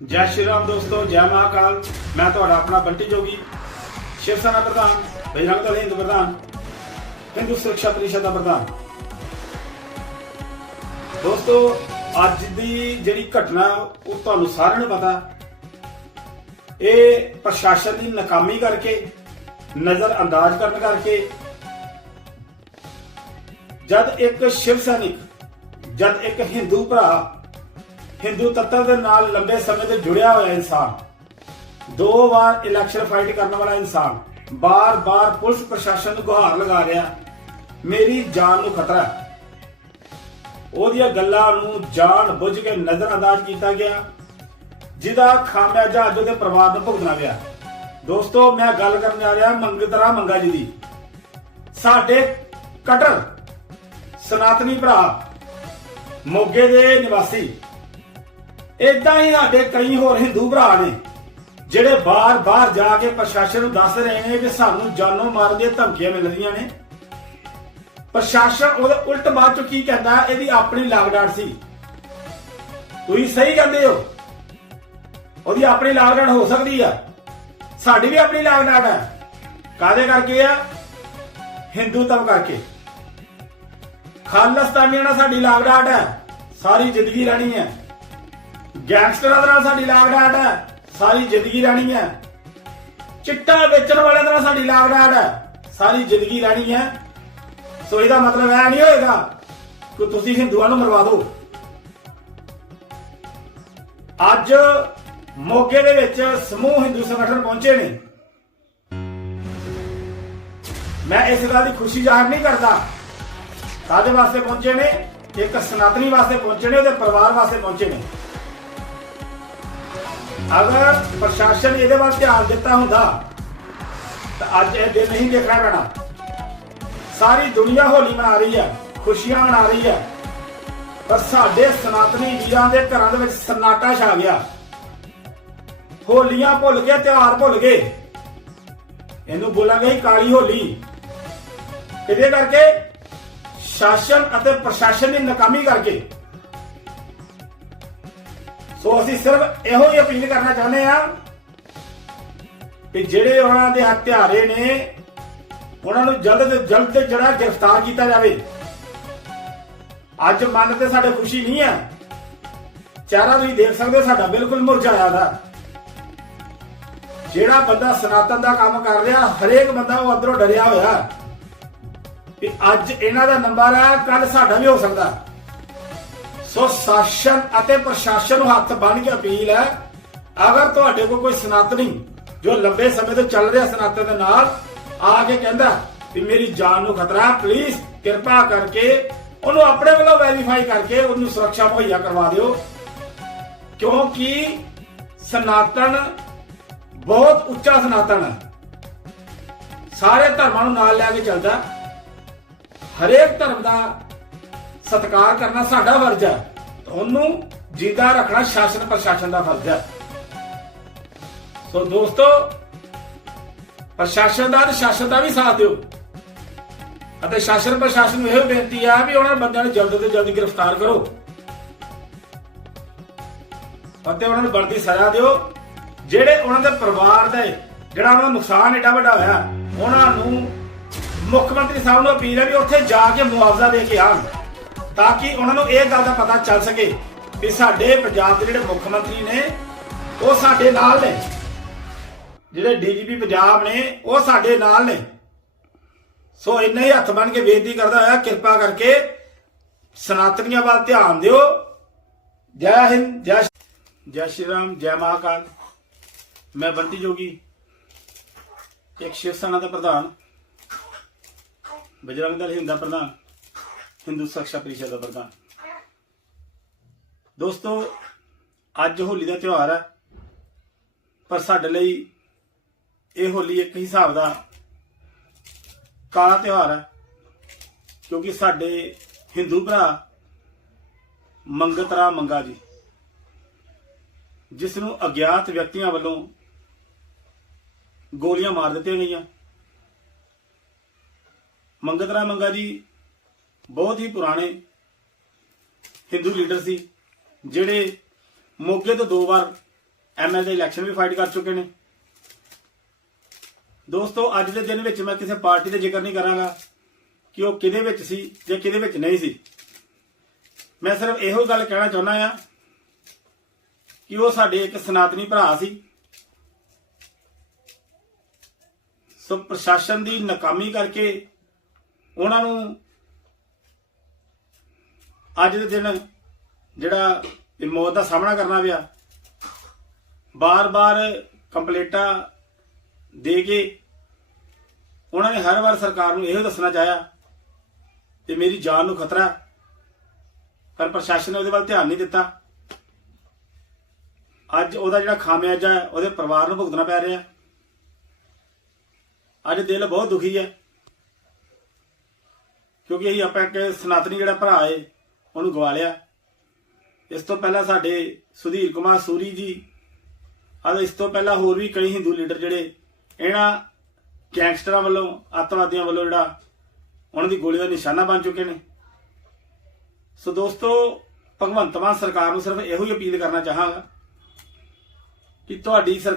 ਜੈ ਸ਼੍ਰੀ ਰਾਮ ਦੋਸਤੋ, ਜੈ ਮਹਾਕਾਲ। ਮੈਂ ਤੁਹਾਡਾ ਆਪਣਾ ਬੰਟੀ ਜੋਗੀ, ਸ਼ਿਵ ਸੈਨਾ ਪ੍ਰਧਾਨ, ਬਜਰੰਗ ਦਲ ਹਿੰਦ ਪ੍ਰਧਾਨ, ਹਿੰਦੂ ਸੁਰੱਖਿਆ ਪਰਿਸ਼ਦ ਦਾ ਪ੍ਰਧਾਨ। ਦੋਸਤੋ, ਅੱਜ ਦੀ ਜਿਹੜੀ ਘਟਨਾ, ਉਹ ਤੁਹਾਨੂੰ ਸਾਰਿਆਂ ਨੂੰ ਪਤਾ। ਇਹ ਪ੍ਰਸ਼ਾਸਨ ਦੀ ਨਾਕਾਮੀ ਕਰਕੇ ਨਜ਼ਰ ਅੰਦਾਜ਼ ਕਰਨ ਕਰਕੇ, ਜਦ ਇੱਕ ਸ਼ਿਵ ਸੈਨਿਕ, ਜਦ ਇੱਕ ਹਿੰਦੂ ਭਰਾ ਹਿੰਦੂ ਤੱਤਾਂ ਦੇ ਨਾਲ ਲੰਬੇ ਸਮੇਂ ਤੋਂ ਜੁੜਿਆ ਹੋਇਆ ਇਨਸਾਨ। ਦੋ ਵਾਰ ਇਲੈਕਸ਼ਨ ਫਾਈਟ ਕਰਨ ਵਾਲਾ ਇਨਸਾਨ। ਬਾਰ-ਬਾਰ ਪੁਲਿਸ ਪ੍ਰਸ਼ਾਸਨ ਨੂੰ ਗੁਹਾਰ ਲਗਾ ਰਿਹਾ। ਮੇਰੀ ਜਾਨ ਨੂੰ ਖਤਰਾ ਹੈ। ਉਹਦੀਆਂ ਗੱਲਾਂ ਨੂੰ ਜਾਣ ਬੁੱਝ ਕੇ ਨਜ਼ਰਅੰਦਾਜ਼ ਕੀਤਾ ਗਿਆ। ਜਿਹਦਾ ਖਾਮਿਆਜਾ ਅੱਜ ਉਹਦੇ ਪਰਿਵਾਰ ਨੂੰ ਭੁਗਤਣਾ ਪਿਆ। ਦੋਸਤੋ, ਮੈਂ ਗੱਲ ਕਰਨ ਜਾ ਰਿਹਾ ਮੰਗਤਰਾ ਮੰਗਾ ਜੀ ਦੀ। ਸਾਡੇ ਕਟਰ, ਸਨਾਤਨੀ ਭਰਾ, ਮੋਗੇ ਦੇ ਨਿਵਾਸੀ ਇਦਾਂ ਹੀ ਸਾਡੇ ਕਈ ਹੋਰ ਹਿੰਦੂ ਭਰਾ ਨੇ, ਜਿਹੜੇ ਬਾਰ-ਬਾਰ ਜਾ ਕੇ ਪ੍ਰਸ਼ਾਸਨ ਨੂੰ ਦੱਸ ਰਹੇ ਨੇ ਕਿ ਸਾਨੂੰ ਜਾਨੋਂ ਮਾਰਨ ਦੀਆਂ ਧਮਕੀਆਂ ਮਿਲ ਰਹੀਆਂ ਨੇ। ਪ੍ਰਸ਼ਾਸਨ ਉਹਦੇ ਉਲਟ ਬਾਅਦ ਚ ਕੀ ਕਹਿੰਦਾ ਇਹਦੀ ਆਪਣੀ ਲਾਗਡਾਟ ਸੀ। ਤੁਸੀਂ ਸਹੀ ਕਹਿੰਦੇ ਹੋ। ਉਹਦੀ ਆਪਣੀ ਲਾਗਡਾਟ ਹੋ ਸਕਦੀ ਆ। ਸਾਡੀ ਵੀ ਆਪਣੀ ਲਾਗਡਾਟ ਹੈ ਕਾਦੇ ਕਰਕੇ ਆ? ਹਿੰਦੂਤਵ ਕਰਕੇ। ਖਾਲਸਤਾਨੀਆਂ ਨਾਲ ਸਾਡੀ ਲਾਗਡਾਟ ਹੈ ਸਾਰੀ ਜ਼ਿੰਦਗੀ ਰਹਿਣੀ ਹੈ ਗੈਂਗਸਟਰਾਂ ਦੇ ਨਾਲ ਸਾਡੀ ਲਾਗਡਾਟ ਹੈ, ਸਾਰੀ ਜ਼ਿੰਦਗੀ ਰਹਿਣੀ ਹੈ। ਚਿੱਟਾ ਵੇਚਣ ਵਾਲਿਆਂ ਦੇ ਨਾਲ ਸਾਡੀ ਲਾਗਡਾਟ ਹੈ, ਸਾਰੀ ਜ਼ਿੰਦਗੀ ਰਹਿਣੀ ਹੈ। ਸੋ ਇਹਦਾ ਮਤਲਬ ਇਹ ਨਹੀਂ ਹੋਏਗਾ ਕਿ ਤੁਸੀਂ ਹਿੰਦੂਆਂ ਨੂੰ ਮਰਵਾ ਦਿਓ। ਅੱਜ ਮੋਗੇ ਦੇ ਵਿੱਚ ਸਮੂਹ ਹਿੰਦੂ ਸੰਗਠਨ ਪਹੁੰਚੇ ਨੇ। ਮੈਂ ਇਸ ਗੱਲ ਦੀ ਖੁਸ਼ੀ ਜ਼ਾਹਰ ਨਹੀਂ ਕਰਦਾ। ਕਾਦੇ ਵਾਸਤੇ ਪਹੁੰਚੇ ਨੇ, ਇੱਕ ਸਨਾਤਨੀ ਵਾਸਤੇ ਪਹੁੰਚੇ ਨੇ, ਉਹਦੇ ਪਰਿਵਾਰ ਵਾਸਤੇ ਪਹੁੰਚੇ ਨੇ। ਅਗਰ ਪ੍ਰਸ਼ਾਸਨ ਇਹਦੇ ਵੱਲ ਧਿਆਨ ਦਿੱਤਾ ਹੁੰਦਾ, ਤਾਂ ਅੱਜ ਇਹ ਦਿਨ ਨਹੀਂ ਦੇਖਣਾ ਪੈਣਾ। ਸਾਰੀ ਦੁਨੀਆ ਹੋਲੀ ਮਨਾ ਰਹੀ ਹੈ, ਖੁਸ਼ੀਆਂ ਮਨਾ ਰਹੀ ਹੈ। ਪਰ ਸਾਡੇ ਸਨਾਤਨੀ ਵੀਰਾਂ ਦੇ ਘਰਾਂ ਦੇ ਵਿੱਚ ਸਨਾਟਾ ਛਾ ਗਿਆ। ਹੋਲੀਆਂ ਭੁੱਲ ਗਏ, ਤਿਉਹਾਰ ਭੁੱਲ ਗਏ। ਇਹਨੂੰ ਬੋਲਾਂਗੇ ਕਾਲੀ ਹੋਲੀ। ਇਹਦੇ ਕਰਕੇ ਸ਼ਾਸਨ ਅਤੇ ਪ੍ਰਸ਼ਾਸਨ ਦੀ ਨਾਕਾਮੀ ਕਰਕੇ ਸੋ ਅਸੀਂ ਸਿਰਫ ਇਹੋ ਹੀ ਅਪੀਲ ਕਰਨਾ ਚਾਹੁੰਦੇ ਆ ਕਿ ਜਿਹੜੇ ਉਹਨਾਂ ਦੇ ਹੱਤਿਆਰੇ ਨੇ, ਉਹਨਾਂ ਨੂੰ ਜਲਦ ਤੋਂ ਜਲਦ ਤੇ ਜਿਹੜਾ ਗ੍ਰਿਫਤਾਰ ਕੀਤਾ ਜਾਵੇ। ਅੱਜ ਮਨ ਤੇ ਸਾਡੇ ਖੁਸ਼ੀ ਨਹੀਂ ਹੈ। ਚਿਹਰਾ ਤੁਸੀਂ ਦੇਖ ਸਕਦੇ ਸਾਡਾ ਬਿਲਕੁਲ ਮੁਰਝਾਇਆ ਦਾ। ਜਿਹੜਾ ਬੰਦਾ ਸਨਾਤਨ ਦਾ ਕੰਮ ਕਰ ਰਿਹਾ, ਹਰੇਕ ਬੰਦਾ ਉਹ ਅੰਦਰੋਂ ਡਰਿਆ ਹੋਇਆ। ਕਿ ਅੱਜ ਇਹਨਾਂ ਦਾ ਨੰਬਰ ਹੈ ਕੱਲ ਸਾਡਾ ਵੀ ਹੋ ਸਕਦਾ। ਸੋ ਸ਼ਾਸਨ ਅਤੇ ਪ੍ਰਸ਼ਾਸਨ ਨੂੰ ਹੱਥ ਬੰਨ ਕੇ ਅਪੀਲ ਹੈ, ਅਗਰ ਤੁਹਾਡੇ ਕੋਲ ਕੋਈ ਸਨਾਤਨੀ ਜੋ ਲੰਬੇ ਸਮੇਂ ਤੋਂ ਚੱਲ ਰਿਹਾ ਸਨਾਤਨ ਦੇ ਨਾਲ, ਆ ਕੇ ਕਹਿੰਦਾ ਕਿ ਮੇਰੀ ਜਾਨ ਨੂੰ ਖਤਰਾ ਪਲੀਜ਼ ਕਿਰਪਾ ਕਰਕੇ ਉਹਨੂੰ ਆਪਣੇ ਵੱਲੋਂ ਵੈਰੀਫਾਈ ਕਰਕੇ ਉਹਨੂੰ ਸੁਰੱਖਿਆ ਮੁਹੱਈਆ ਕਰਵਾ ਦਿਓ। ਕਿਉਂਕਿ ਸਨਾਤਨ ਬਹੁਤ ਉੱਚਾ ਸਨਾਤਨ ਹੈ। ਸਾਰੇ ਧਰਮਾਂ ਨੂੰ ਨਾਲ ਲੈ ਕੇ ਚੱਲਦਾ ਹਰੇਕ ਧਰਮ ਦਾ ਸਤਿਕਾਰ ਕਰਨਾ ਸਾਡਾ ਫਰਜ਼ ਹੈ। ਤੇ ਉਹਨੂੰ ਜਿੰਦਾ ਰੱਖਣਾ ਸ਼ਾਸਨ ਪ੍ਰਸ਼ਾਸਨ ਦਾ ਫਰਜ਼ ਹੈ। ਸੋ ਦੋਸਤੋ, ਪ੍ਰਸ਼ਾਸਨ ਦਾ ਤੇ ਸ਼ਾਸਨ ਦਾ ਵੀ ਸਾਥ ਦਿਓ। ਅਤੇ ਸ਼ਾਸਨ ਪ੍ਰਸ਼ਾਸਨ ਨੂੰ ਇਹ ਬੇਨਤੀ ਆ ਵੀ ਉਹਨਾਂ ਬੰਦਿਆਂ ਨੂੰ ਜਲਦ ਤੋਂ ਜਲਦ ਗ੍ਰਿਫਤਾਰ ਕਰੋ। ਅਤੇ ਉਹਨਾਂ ਨੂੰ ਬਣਦੀ ਸਜ਼ਾ ਦਿਓ। ਜਿਹੜੇ ਉਹਨਾਂ ਦੇ ਪਰਿਵਾਰ ਦੇ, ਜਿਹੜਾ ਉਹਨਾਂ ਦਾ ਨੁਕਸਾਨ ਏਡਾ ਵੱਡਾ ਹੋਇਆ, ਉਹਨਾਂ ਨੂੰ ਮੁੱਖ ਮੰਤਰੀ ਸਾਹਿਬ ਨੂੰ ਅਪੀਲ ਹੈ ਵੀ ਉੱਥੇ ਜਾ ਕੇ ਮੁਆਵਜ਼ਾ ਦੇ ਕੇ ਆਉਣ। ਤਾਂ ਕਿ ਉਹਨਾਂ ਨੂੰ ਇਹ ਗੱਲ ਦਾ ਪਤਾ ਚੱਲ ਸਕੇ ਵੀ ਸਾਡੇ ਪੰਜਾਬ ਦੇ ਜਿਹੜੇ ਮੁੱਖ ਮੰਤਰੀ ਨੇ, ਉਹ ਸਾਡੇ ਨਾਲ ਨੇ। ਜਿਹੜੇ ਡੀਜੀਪੀ ਪੰਜਾਬ ਨੇ, ਉਹ ਸਾਡੇ ਨਾਲ ਨੇ। ਸੋ ਇੰਨਾ ਹੀ ਹੱਥ ਬਣ ਕੇ ਬੇਨਤੀ ਕਰਦਾ ਹੋਇਆ, ਕਿਰਪਾ ਕਰਕੇ ਸਨਾਤਨੀਆਂ ਵੱਲ ਧਿਆਨ ਦਿਓ। ਜੈ ਹਿੰਦ, ਜੈ ਜੈ ਸ਼੍ਰੀ ਰਾਮ, ਜੈ ਮਹਾਕਾਲ। ਮੈਂ ਬੰਟੀ ਜੋਗੀ, ਇੱਕ ਸ਼ਿਵ ਸੈਨਾ ਦਾ ਪ੍ਰਧਾਨ, ਬਜਰੰਗ ਦਲ ਹਿੰਦ ਦਾ ਪ੍ਰਧਾਨ। ਹਿੰਦੂ ਸੁਰੱਖਿਆ ਪਰਿਸ਼ਦ ਦਾ ਪ੍ਰਧਾਨ। ਦੋਸਤੋ, ਅੱਜ ਹੋਲੀ ਦਾ ਤਿਉਹਾਰ ਹੈ, ਪਰ ਸਾਡੇ ਲਈ ਇਹ ਹੋਲੀ ਇੱਕ ਹਿਸਾਬ ਦਾ ਕਾਲਾ ਤਿਉਹਾਰ ਹੈ, ਕਿਉਂਕਿ ਸਾਡੇ ਹਿੰਦੂ ਭਰਾ ਮੰਗਤਰਾ ਮੰਗਾ ਜੀ, ਜਿਸ ਨੂੰ ਅਗਿਆਤ ਵਿਅਕਤੀਆਂ ਵੱਲੋਂ ਗੋਲੀਆਂ ਮਾਰ ਦਿੱਤੀਆਂ ਗਈਆਂ। ਮੰਗਤਰਾ ਮੰਗਾ ਜੀ ਬਹੁਤ ਹੀ ਪੁਰਾਣੇ ਹਿੰਦੂ ਲੀਡਰ ਸੀ, ਜਿਹੜੇ ਮੋਗੇ ਤੋਂ ਦੋ ਵਾਰ ਐਮਐਲਏ ਇਲੈਕਸ਼ਨ ਵੀ ਫਾਈਟ ਕਰ ਚੁੱਕੇ ਨੇ। ਦੋਸਤੋ, ਅੱਜ ਦੇ ਦਿਨ ਵਿੱਚ ਮੈਂ ਕਿਸੇ ਪਾਰਟੀ ਦਾ ਜ਼ਿਕਰ ਨਹੀਂ ਕਰਾਂਗਾ ਕਿ ਉਹ ਕਿਹਦੇ ਵਿੱਚ ਸੀ ਜਾਂ ਕਿਹਦੇ ਵਿੱਚ ਨਹੀਂ ਸੀ। ਮੈਂ ਸਿਰਫ ਇਹੋ ਗੱਲ ਕਹਿਣਾ ਚਾਹੁੰਦਾ ਆ ਕਿ ਉਹ ਸਾਡੇ ਇੱਕ ਸਨਾਤਨੀ ਭਰਾ ਸੀ। ਸੋ ਪ੍ਰਸ਼ਾਸਨ ਦੀ ਨਾਕਾਮੀ ਕਰਕੇ ਉਹਨਾਂ ਨੂੰ ਅੱਜ ਦੇ ਦਿਨ ਜਿਹੜਾ ਮੌਤ ਦਾ ਸਾਹਮਣਾ ਕਰਨਾ ਪਿਆ, ਬਾਰ-ਬਾਰ ਕੰਪਲੇਟਾਂ ਦੇ ਕੇ ਉਹਨਾਂ ਨੇ ਹਰ ਵਾਰ ਸਰਕਾਰ ਨੂੰ ਇਹੋ ਦੱਸਣਾ ਚਾਹਿਆ ਕਿ ਮੇਰੀ ਜਾਨ ਨੂੰ ਖਤਰਾ ਪਰ ਪ੍ਰਸ਼ਾਸਨ ਨੇ ਉਹਦੇ ਵੱਲ ਧਿਆਨ ਨਹੀਂ ਦਿੱਤਾ। ਅੱਜ ਉਹਦਾ ਜਿਹੜਾ ਖਾਮਿਆਜਾ ਹੈ, ਉਹਦੇ ਪਰਿਵਾਰ ਨੂੰ ਭੁਗਤਣਾ ਪੈ ਰਿਹਾ। ਅੱਜ ਦਿਲ ਬਹੁਤ ਦੁਖੀ ਹੈ, ਕਿਉਂਕਿ ਅਸੀਂ ਆਪਾਂ ਇੱਕ ਸਨਾਤਨੀ ਜਿਹੜਾ ਭਰਾ ਏ ਉਹਨੂੰ ਗਵਾ ਲਿਆ। ਇਸ ਤੋਂ ਪਹਿਲਾਂ ਸਾਡੇ ਸੁਧੀਰ ਕੁਮਾਰ ਸੂਰੀ ਜੀ ਅਤੇ ਇਸ ਤੋਂ ਪਹਿਲਾਂ ਹੋਰ ਵੀ ਕਈ ਹਿੰਦੂ ਲੀਡਰ ਜਿਹੜੇ, ਇਹਨਾਂ ਗੈਂਗਸਟਰਾਂ ਵੱਲੋਂ, ਅੱਤਵਾਦੀਆਂ ਵੱਲੋਂ ਜਿਹੜਾ ਉਹਨਾਂ ਦੀ ਗੋਲੀ ਦਾ ਨਿਸ਼ਾਨਾ ਬਣ ਚੁੱਕੇ ਨੇ। ਸੋ ਦੋਸਤੋ, ਭਗਵੰਤ ਮਾਨ ਸਰਕਾਰ ਨੂੰ ਸਿਰਫ ਇਹੋ ਹੀ ਅਪੀਲ ਕਰਨਾ ਚਾਹਾਂਗਾ ਕਿ ਤੁਹਾਡੀ ਸਰਕਾਰ